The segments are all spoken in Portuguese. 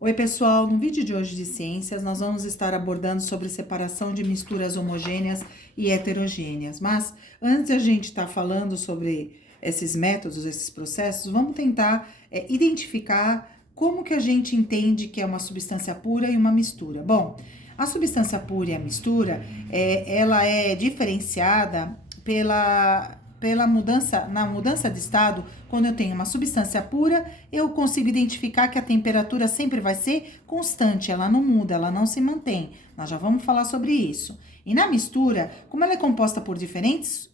Oi, pessoal! No vídeo de hoje de ciências, nós vamos estar abordando sobre separação de misturas homogêneas e heterogêneas. Mas antes de a gente estar falando sobre esses métodos, esses processos, vamos tentar identificar como que a gente entende que é uma substância pura e uma mistura. Bom, a substância pura e a mistura, ela é diferenciada pela mudança, na mudança de estado. Quando eu tenho uma substância pura, eu consigo identificar que a temperatura sempre vai ser constante, ela não muda, ela não se mantém. Nós já vamos falar sobre isso. E na mistura, como ela é composta por diferentes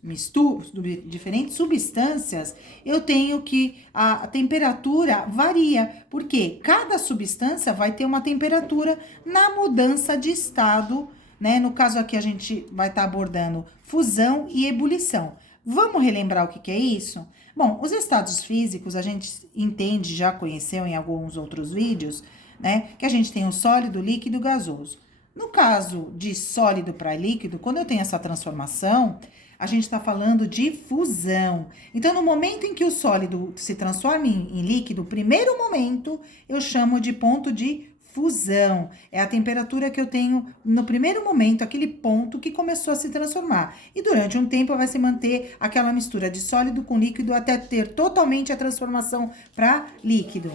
substâncias, eu tenho que a temperatura varia, porque cada substância vai ter uma temperatura na mudança de estado, né? No caso aqui a gente vai estar abordando fusão e ebulição. Vamos relembrar o que é isso? Bom, os estados físicos a gente entende, já conheceu em alguns outros vídeos, né? Que a gente tem o sólido, líquido e gasoso. No caso de sólido para líquido, quando eu tenho essa transformação, a gente está falando de fusão. Então, no momento em que o sólido se transforma em líquido, o primeiro momento eu chamo de ponto de fusão. É a temperatura que eu tenho no primeiro momento, aquele ponto que começou a se transformar. E durante um tempo vai se manter aquela mistura de sólido com líquido até ter totalmente a transformação para líquido.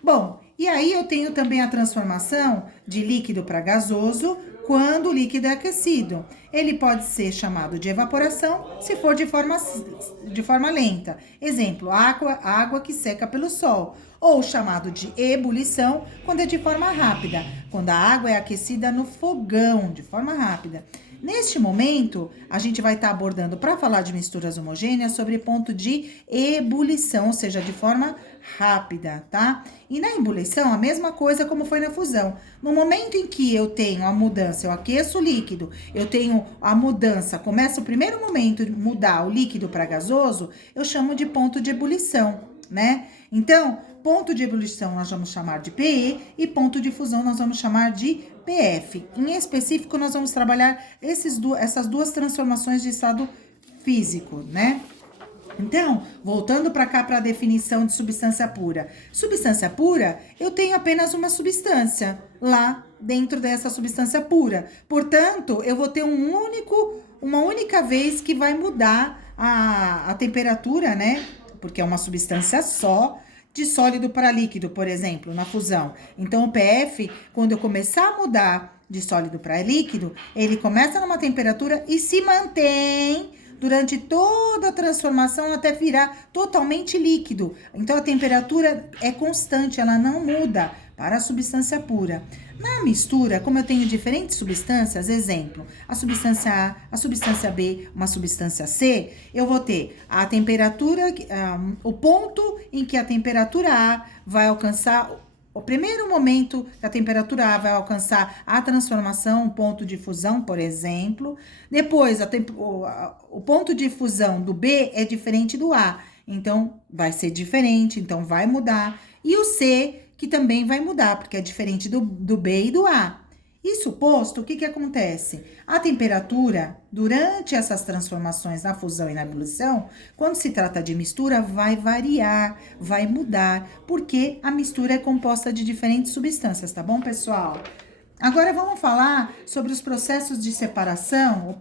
Bom, e aí eu tenho também a transformação de líquido para gasoso quando o líquido é aquecido. Ele pode ser chamado de evaporação se for de forma lenta. Exemplo, água que seca pelo sol. Ou chamado de ebulição quando é de forma rápida, quando a água é aquecida no fogão, de forma rápida. Neste momento, a gente vai estar abordando, para falar de misturas homogêneas, sobre ponto de ebulição, ou seja, de forma rápida, tá? E na ebulição, a mesma coisa como foi na fusão. No momento em que eu tenho a mudança, eu aqueço o líquido, eu tenho a mudança, começa o primeiro momento de mudar o líquido para gasoso, eu chamo de ponto de ebulição, né? Então, ponto de ebulição nós vamos chamar de PE e ponto de fusão nós vamos chamar de PF. Em específico, nós vamos trabalhar essas duas transformações de estado físico, né? Então, voltando para cá para a definição de substância pura. Substância pura, eu tenho apenas uma substância lá dentro dessa substância pura. Portanto, eu vou ter uma única vez que vai mudar a temperatura, né? Porque é uma substância só, de sólido para líquido, por exemplo, na fusão. Então, o PF, quando eu começar a mudar de sólido para líquido, ele começa numa temperatura e se mantém durante toda a transformação até virar totalmente líquido. Então, a temperatura é constante, ela não muda para a substância pura. Na mistura, como eu tenho diferentes substâncias, exemplo, a substância A, a substância B, uma substância C, eu vou ter a temperatura, o ponto em que a temperatura A vai alcançar, o primeiro momento que a temperatura A vai alcançar a transformação, o ponto de fusão, por exemplo. Depois, o ponto de fusão do B é diferente do A, então vai ser diferente, então vai mudar. E o C, que também vai mudar, porque é diferente do B e do A. Isso posto, o que acontece? A temperatura, durante essas transformações na fusão e na ebulição, quando se trata de mistura, vai variar, vai mudar, porque a mistura é composta de diferentes substâncias, tá bom, pessoal? Agora vamos falar sobre os processos de separação,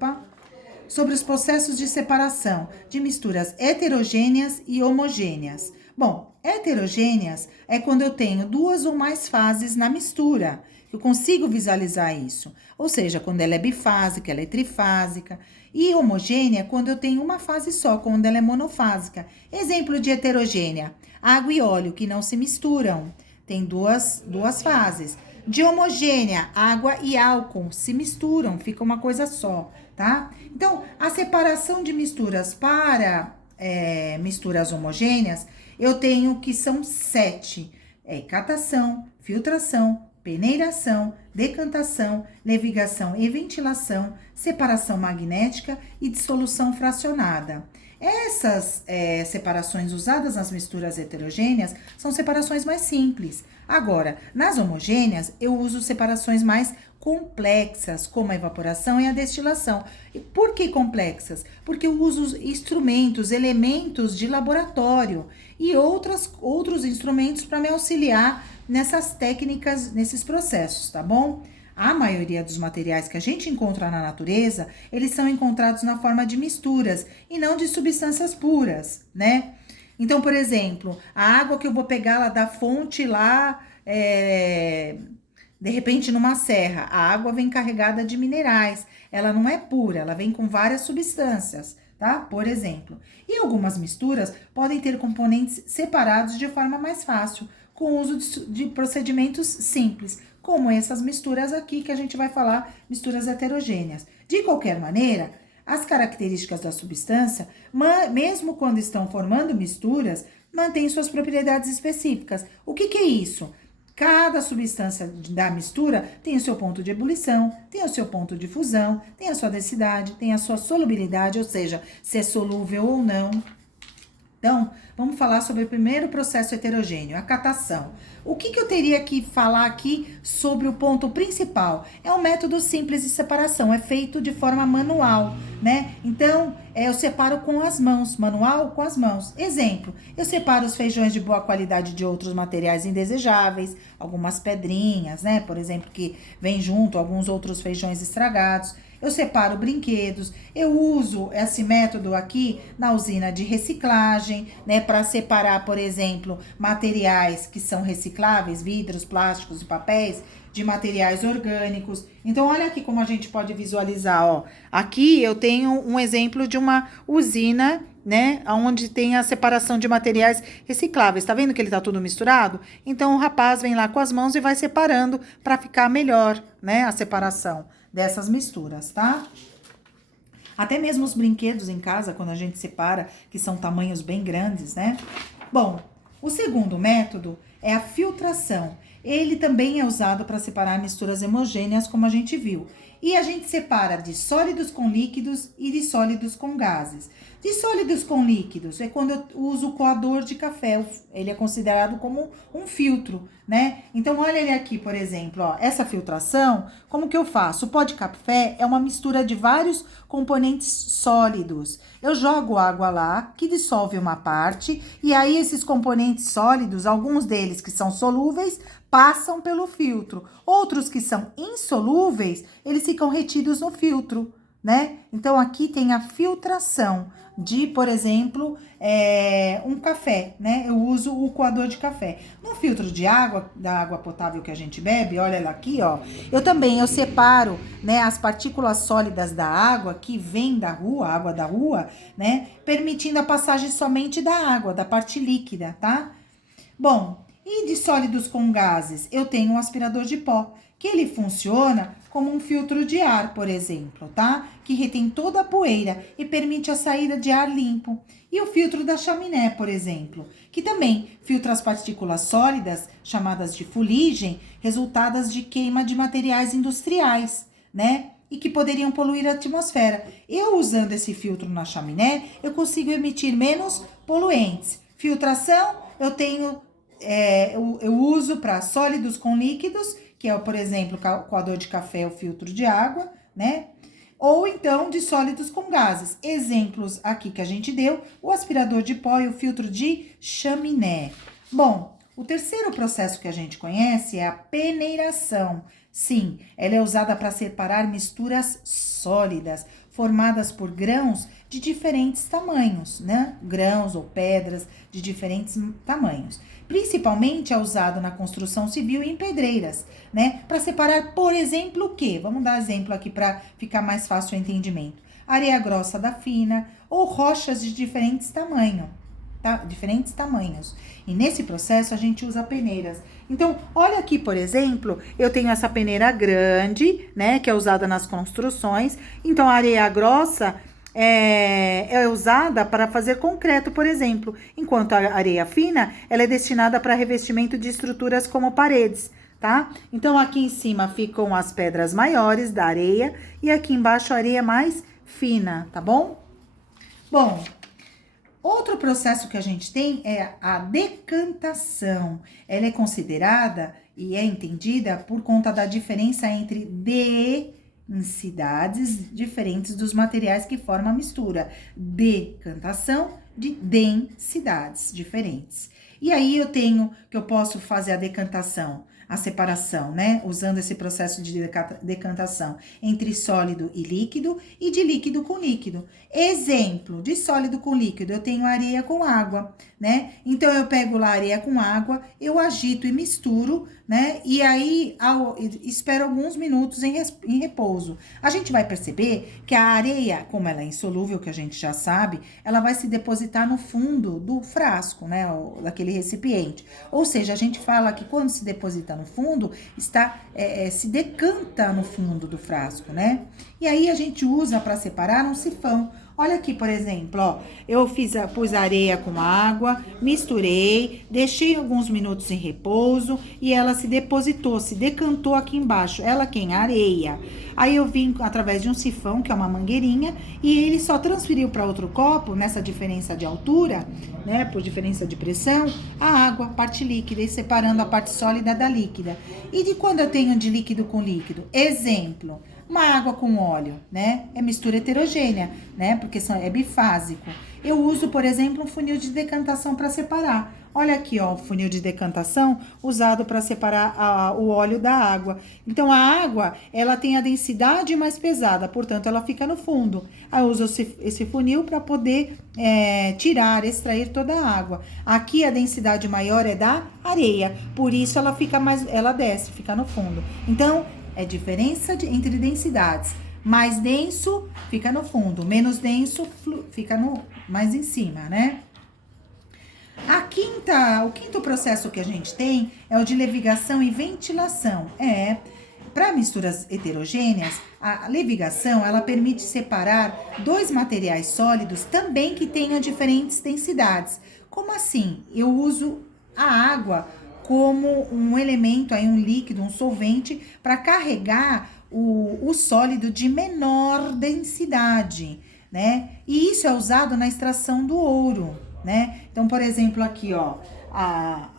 sobre os processos de separação de misturas heterogêneas e homogêneas. Bom, heterogêneas é quando eu tenho duas ou mais fases na mistura. Eu consigo visualizar isso. Ou seja, quando ela é bifásica, ela é trifásica. E homogênea, quando eu tenho uma fase só, quando ela é monofásica. Exemplo de heterogênea: água e óleo que não se misturam. Tem duas fases. De homogênea, água e álcool se misturam, fica uma coisa só, tá? Então, a separação de misturas para misturas homogêneas, eu tenho que são 7. Catação, filtração, peneiração, decantação, levigação e ventilação, separação magnética e dissolução fracionada. Essas separações usadas nas misturas heterogêneas são separações mais simples. Agora, nas homogêneas, eu uso separações mais complexas, como a evaporação e a destilação. E por que complexas? Porque eu uso instrumentos, elementos de laboratório e outros instrumentos para me auxiliar nessas técnicas, nesses processos, tá bom? A maioria dos materiais que a gente encontra na natureza, eles são encontrados na forma de misturas e não de substâncias puras, né? Então, por exemplo, a água que eu vou pegar lá da fonte lá, de repente numa serra, a água vem carregada de minerais, ela não é pura, ela vem com várias substâncias, tá? Por exemplo. E algumas misturas podem ter componentes separados de forma mais fácil, com o uso de procedimentos simples, como essas misturas aqui que a gente vai falar, misturas heterogêneas. De qualquer maneira, as características da substância, mesmo quando estão formando misturas, mantêm suas propriedades específicas. O que é isso? Cada substância da mistura tem o seu ponto de ebulição, tem o seu ponto de fusão, tem a sua densidade, tem a sua solubilidade, ou seja, se é solúvel ou não. Então, vamos falar sobre o primeiro processo heterogêneo, a catação. O que eu teria que falar aqui sobre o ponto principal? É um método simples de separação, é feito de forma manual, né? Então, eu separo com as mãos, manual com as mãos. Exemplo, eu separo os feijões de boa qualidade de outros materiais indesejáveis, algumas pedrinhas, né? Por exemplo, que vem junto, alguns outros feijões estragados. Eu separo brinquedos, eu uso esse método aqui na usina de reciclagem, né, para separar, por exemplo, materiais que são recicláveis, vidros, plásticos e papéis, de materiais orgânicos. Então, olha aqui como a gente pode visualizar, ó. Aqui eu tenho um exemplo de uma usina, né, onde tem a separação de materiais recicláveis. Tá vendo que ele tá tudo misturado? Então, o rapaz vem lá com as mãos e vai separando para ficar melhor, né, a separação dessas misturas, tá? Até mesmo os brinquedos em casa, quando a gente separa, que são tamanhos bem grandes, né? Bom, o segundo método é a filtração. Ele também é usado para separar misturas homogêneas, como a gente viu. E a gente separa de sólidos com líquidos e de sólidos com gases. De sólidos com líquidos é quando eu uso o coador de café. Ele é considerado como um filtro, né? Então, olha ele aqui, por exemplo, ó, essa filtração, como que eu faço? O pó de café é uma mistura de vários componentes sólidos. Eu jogo água lá, que dissolve uma parte, e aí esses componentes sólidos, alguns deles que são solúveis, passam pelo filtro. Outros que são insolúveis, eles ficam retidos no filtro, né? Então, aqui tem a filtração de, por exemplo, um café, né? Eu uso o coador de café. No filtro de água, da água potável que a gente bebe, olha ela aqui, ó. Eu separo, né, as partículas sólidas da água que vem da rua, água da rua, né? Permitindo a passagem somente da água, da parte líquida, tá? Bom, e de sólidos com gases? Eu tenho um aspirador de pó, que ele funciona como um filtro de ar, por exemplo, tá? Que retém toda a poeira e permite a saída de ar limpo. E o filtro da chaminé, por exemplo, que também filtra as partículas sólidas, chamadas de fuligem, resultadas de queima de materiais industriais, né? E que poderiam poluir a atmosfera. Eu, usando esse filtro na chaminé, eu consigo emitir menos poluentes. Filtração, eu tenho... eu uso para sólidos com líquidos, que é, por exemplo, o coador de café, o filtro de água, né? Ou então de sólidos com gases. Exemplos aqui que a gente deu, o aspirador de pó e o filtro de chaminé. Bom, o terceiro processo que a gente conhece é a peneiração. Sim, ela é usada para separar misturas sólidas, formadas por grãos de diferentes tamanhos, né? Grãos ou pedras de diferentes tamanhos. Principalmente é usado na construção civil e em pedreiras, né? Para separar, por exemplo, o quê? Vamos dar exemplo aqui para ficar mais fácil o entendimento. Areia grossa da fina ou rochas de diferentes tamanhos. Tá? Diferentes tamanhos. E nesse processo a gente usa peneiras. Então, olha aqui, por exemplo, eu tenho essa peneira grande, né, que é usada nas construções. Então, a areia grossa é usada para fazer concreto, por exemplo, enquanto a areia fina, ela é destinada para revestimento de estruturas como paredes, tá? Então, aqui em cima ficam as pedras maiores da areia e aqui embaixo a areia mais fina, tá bom? Bom, outro processo que a gente tem é a decantação. Ela é considerada e é entendida por conta da diferença entre densidades diferentes dos materiais que formam a mistura. Decantação de densidades diferentes. E aí eu posso fazer a decantação, a separação, né? Usando esse processo de decantação entre sólido e líquido e de líquido com líquido. Exemplo, de sólido com líquido, eu tenho areia com água, né? Então, eu pego lá areia com água, eu agito e misturo, né? E aí, espero alguns minutos em repouso. A gente vai perceber que a areia, como ela é insolúvel, que a gente já sabe, ela vai se depositar no fundo do frasco, né? Daquele recipiente. Ou seja, a gente fala que quando se deposita no fundo, se decanta no fundo do frasco, né? E aí a gente usa para separar um sifão. Olha aqui, por exemplo, ó, pus areia com água, misturei, deixei alguns minutos em repouso e ela se depositou, se decantou aqui embaixo. Ela quem? Areia. Aí eu vim através de um sifão, que é uma mangueirinha, e ele só transferiu para outro copo, nessa diferença de altura, né, por diferença de pressão, a água, parte líquida, e separando a parte sólida da líquida. E de quando eu tenho de líquido com líquido? Exemplo, uma água com óleo, né? É mistura heterogênea, né? Porque é bifásico. Eu uso, por exemplo, um funil de decantação para separar. Olha aqui, ó, o funil de decantação usado para separar o óleo da água. Então, a água, ela tem a densidade mais pesada, portanto, ela fica no fundo. Aí eu uso esse funil para poder extrair toda a água. Aqui, a densidade maior é da areia, por isso ela desce, fica no fundo. Então, é diferença entre densidades. Mais denso fica no fundo, menos denso fica mais em cima, né? O quinto processo que a gente tem é o de levigação e ventilação. Para misturas heterogêneas, a levigação, ela permite separar dois materiais sólidos também que tenham diferentes densidades. Como assim? Eu uso a água como um elemento, aí, um líquido, um solvente, para carregar o sólido de menor densidade, né? E isso é usado na extração do ouro, né? Então, por exemplo, aqui, ó,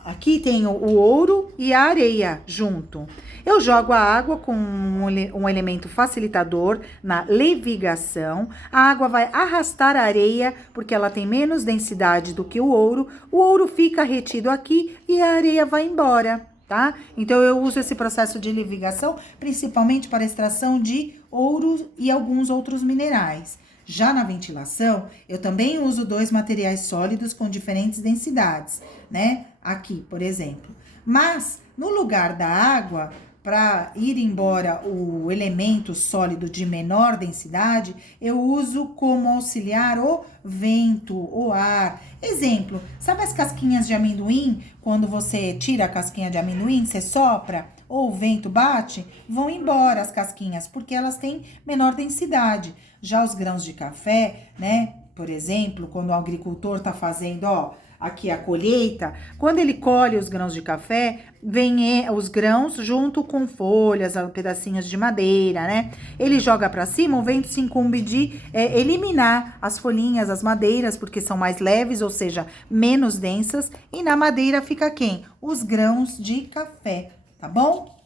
aqui tem o ouro e a areia junto. Eu jogo a água com um elemento facilitador na levigação. A água vai arrastar a areia, porque ela tem menos densidade do que o ouro fica retido aqui e a areia vai embora, tá? Então, eu uso esse processo de levigação principalmente para a extração de ouro e alguns outros minerais. Já na ventilação, eu também uso dois materiais sólidos com diferentes densidades, né? Aqui, por exemplo. Mas, no lugar da água, para ir embora o elemento sólido de menor densidade, eu uso como auxiliar o vento, o ar. Exemplo, sabe as casquinhas de amendoim? Quando você tira a casquinha de amendoim, você sopra, ou o vento bate, vão embora as casquinhas, porque elas têm menor densidade. Já os grãos de café, né? Por exemplo, quando o agricultor está fazendo, ó, aqui a colheita, quando ele colhe os grãos de café, vem os grãos junto com folhas, pedacinhos de madeira, né? Ele joga para cima, o vento se incumbe de eliminar as folhinhas, as madeiras, porque são mais leves, ou seja, menos densas, e na madeira fica quem? Os grãos de café, tá bom?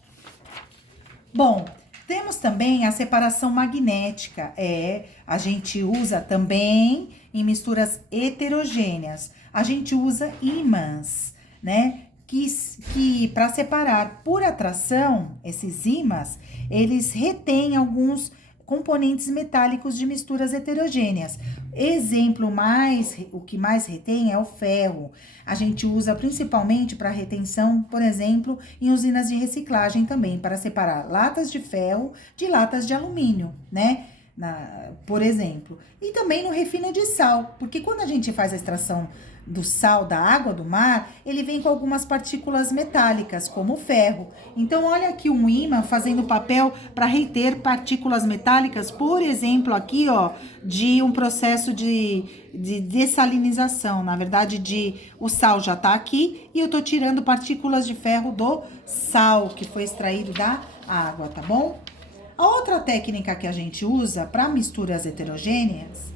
Bom, temos também a separação magnética, a gente usa também em misturas heterogêneas. A gente usa ímãs, né? Que para separar por atração, esses ímãs, eles retêm alguns componentes metálicos de misturas heterogêneas. O que mais retém é o ferro. A gente usa principalmente para retenção, por exemplo, em usinas de reciclagem também, para separar latas de ferro de latas de alumínio, né? Por exemplo. E também no refino de sal, porque quando a gente faz a extração do sal da água do mar, ele vem com algumas partículas metálicas, como o ferro. Então, olha aqui um ímã fazendo papel para reter partículas metálicas, por exemplo, aqui, ó, de um processo de dessalinização. Na verdade, o sal já tá aqui e eu tô tirando partículas de ferro do sal que foi extraído da água, tá bom? A outra técnica que a gente usa para misturas heterogêneas,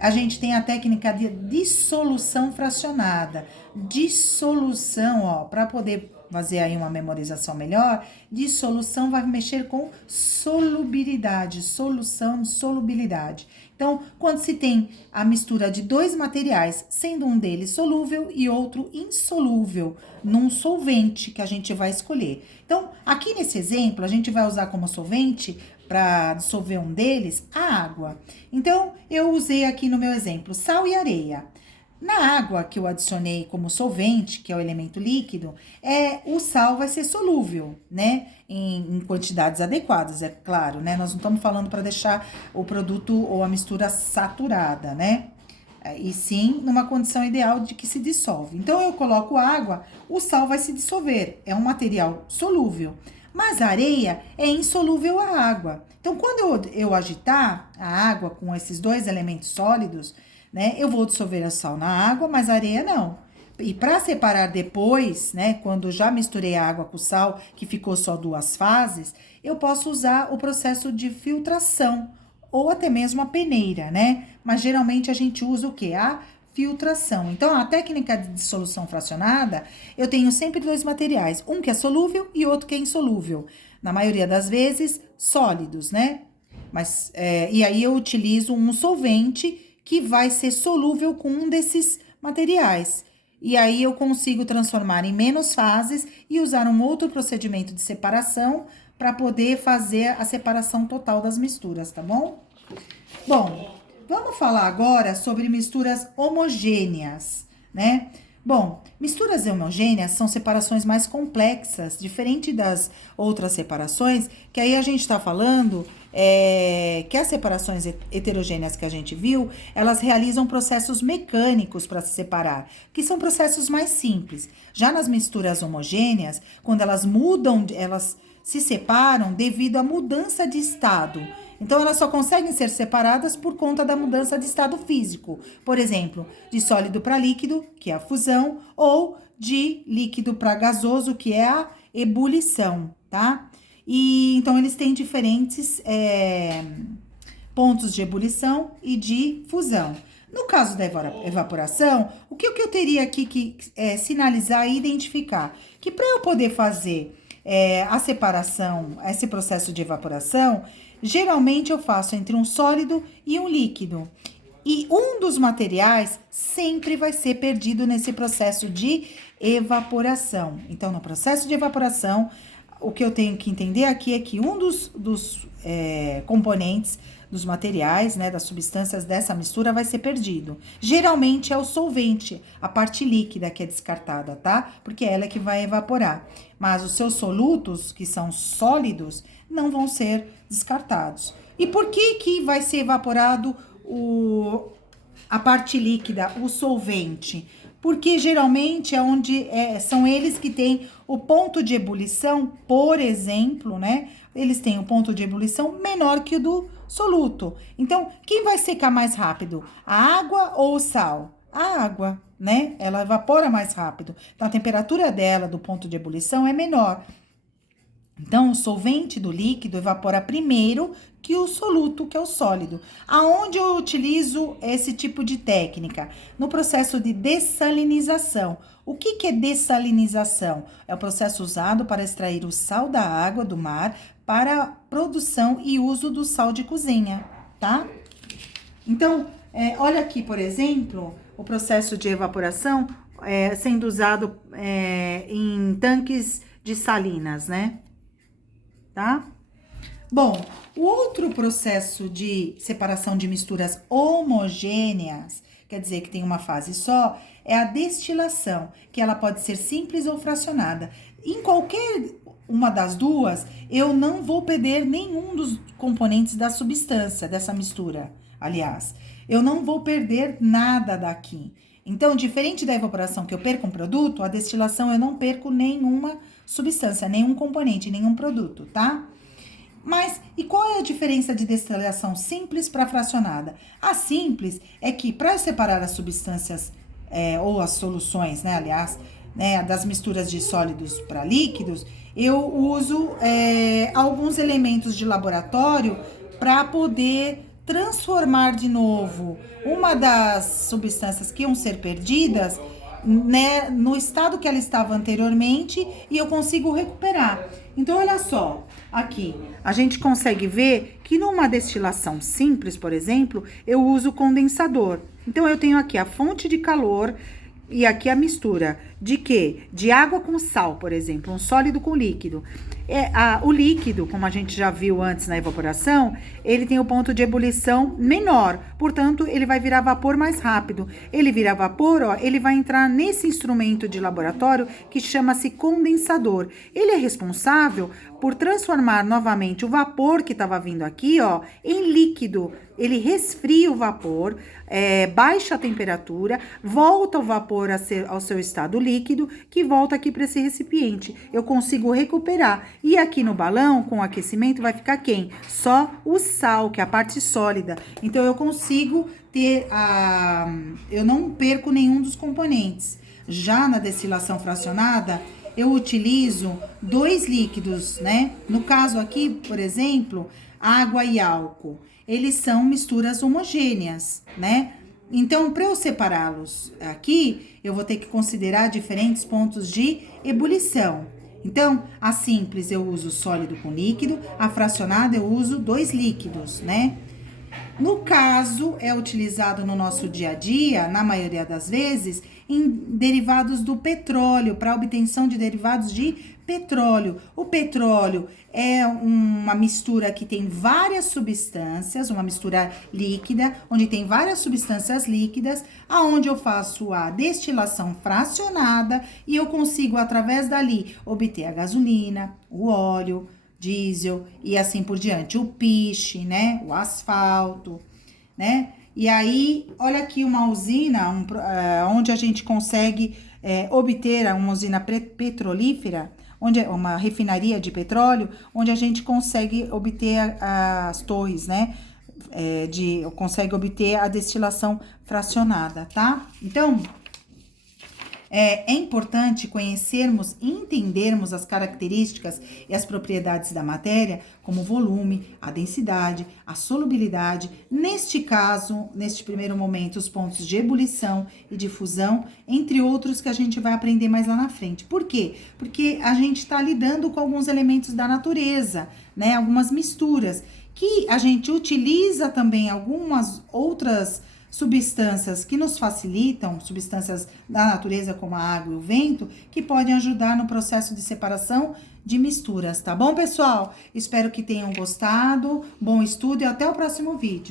a gente tem a técnica de dissolução fracionada. Dissolução, ó, para poder fazer aí uma memorização melhor, dissolução vai mexer com solubilidade, solução, solubilidade. Então, quando se tem a mistura de dois materiais, sendo um deles solúvel e outro insolúvel, num solvente que a gente vai escolher. Então, aqui nesse exemplo, a gente vai usar como solvente, para dissolver um deles, a água. Então, eu usei aqui no meu exemplo sal e areia. Na água que eu adicionei como solvente, que é o elemento líquido, o sal vai ser solúvel, né? Em quantidades adequadas, é claro, né? Nós não estamos falando para deixar o produto ou a mistura saturada, né? E sim numa condição ideal de que se dissolve. Então, eu coloco água, o sal vai se dissolver, é um material solúvel. Mas a areia é insolúvel à água. Então, quando eu agitar a água com esses dois elementos sólidos, né, eu vou dissolver o sal na água, mas a areia não. E para separar depois, né, quando já misturei a água com o sal, que ficou só duas fases, eu posso usar o processo de filtração ou até mesmo a peneira, né? Mas geralmente a gente usa o quê? A filtração. Então, a técnica de dissolução fracionada, eu tenho sempre dois materiais, um que é solúvel e outro que é insolúvel. Na maioria das vezes, sólidos, né? Mas, e aí eu utilizo um solvente que vai ser solúvel com um desses materiais. E aí eu consigo transformar em menos fases e usar um outro procedimento de separação para poder fazer a separação total das misturas, tá bom? Bom, vamos falar agora sobre misturas homogêneas, né? Bom, misturas homogêneas são separações mais complexas, diferente das outras separações, que aí a gente está falando que as separações heterogêneas que a gente viu, elas realizam processos mecânicos para se separar, que são processos mais simples. Já nas misturas homogêneas, quando elas mudam, elas se separam devido à mudança de estado. Então, elas só conseguem ser separadas por conta da mudança de estado físico. Por exemplo, de sólido para líquido, que é a fusão, ou de líquido para gasoso, que é a ebulição, tá? E então, eles têm diferentes pontos de ebulição e de fusão. No caso da evaporação, o que eu teria aqui que sinalizar e identificar? Que para eu poder fazer a separação, esse processo de evaporação, geralmente eu faço entre um sólido e um líquido. E um dos materiais sempre vai ser perdido nesse processo de evaporação. Então, no processo de evaporação, o que eu tenho que entender aqui é que um dos componentes dos materiais, né, das substâncias dessa mistura vai ser perdido. Geralmente é o solvente, a parte líquida que é descartada, tá? Porque ela é que vai evaporar. Mas os seus solutos, que são sólidos, não vão ser descartados. E por que vai ser evaporado a parte líquida, o solvente? Porque geralmente é onde são eles que têm o ponto de ebulição, por exemplo, né? Eles têm um ponto de ebulição menor que o do soluto. Então, quem vai secar mais rápido? A água ou o sal? A água, né? Ela evapora mais rápido. Então, a temperatura dela, do ponto de ebulição, é menor. Então, o solvente do líquido evapora primeiro que o soluto, que é o sólido. Aonde eu utilizo esse tipo de técnica? No processo de dessalinização. O que é dessalinização? É o processo usado para extrair o sal da água do mar para a produção e uso do sal de cozinha, tá? Então, olha aqui, por exemplo, o processo de evaporação sendo usado em tanques de salinas, né? Tá? Bom, o outro processo de separação de misturas homogêneas, quer dizer que tem uma fase só, é a destilação, que ela pode ser simples ou fracionada. Em qualquer uma das duas, eu não vou perder nenhum dos componentes da substância, dessa mistura, aliás. Eu não vou perder nada daqui. Então, diferente da evaporação que eu perco um produto, a destilação eu não perco nenhuma substância, nenhum componente, nenhum produto, tá? Mas, e qual é a diferença de destilação simples para fracionada? A simples é que, para separar as substâncias, ou as soluções, né, aliás, né, das misturas de sólidos para líquidos, eu uso alguns elementos de laboratório para poder transformar de novo uma das substâncias que iam ser perdidas, né, no estado que ela estava anteriormente, e eu consigo recuperar. Então, olha só, Aqui, a gente consegue ver que numa destilação simples, por exemplo, eu uso condensador. Então, eu tenho aqui a fonte de calor e aqui a mistura de quê? De água com sal, por exemplo, um sólido com líquido. O líquido, como a gente já viu antes na evaporação, ele tem o ponto de ebulição menor, portanto, ele vai virar vapor mais rápido. Ele vira vapor, ó, ele vai entrar nesse instrumento de laboratório que chama-se condensador. Ele é responsável por transformar novamente o vapor que estava vindo aqui, ó, em líquido. Ele resfria o vapor, baixa a temperatura, volta o vapor ao seu estado líquido, que volta aqui para esse recipiente. Eu consigo recuperar. E aqui no balão, com o aquecimento, vai ficar quem? Só o sal, que é a parte sólida. Então, eu consigo eu não perco nenhum dos componentes. Já na destilação fracionada, eu utilizo 2 líquidos, né? No caso aqui, por exemplo, água e álcool. Eles são misturas homogêneas, né? Então, para eu separá-los aqui, eu vou ter que considerar diferentes pontos de ebulição. Então, a simples eu uso sólido com líquido, a fracionada eu uso 2 líquidos, né? No caso, é utilizado no nosso dia a dia, na maioria das vezes, em derivados do petróleo, para obtenção de derivados de petróleo. O petróleo é uma mistura que tem várias substâncias, uma mistura líquida, onde tem várias substâncias líquidas, aonde eu faço a destilação fracionada e eu consigo, através dali, obter a gasolina, o óleo, diesel e assim por diante, o piche, né, o asfalto, né, e aí, olha aqui uma usina, onde a gente consegue obter uma usina petrolífera, onde é uma refinaria de petróleo, onde a gente consegue obter as torres, né, consegue obter a destilação fracionada, tá? Então, é importante conhecermos e entendermos as características e as propriedades da matéria, como o volume, a densidade, a solubilidade, neste caso, neste primeiro momento, os pontos de ebulição e de fusão, entre outros que a gente vai aprender mais lá na frente. Por quê? Porque a gente está lidando com alguns elementos da natureza, né? Algumas misturas, que a gente utiliza também algumas outras substâncias que nos facilitam, substâncias da natureza como a água e o vento, que podem ajudar no processo de separação de misturas, tá bom, pessoal? Espero que tenham gostado, bom estudo e até o próximo vídeo.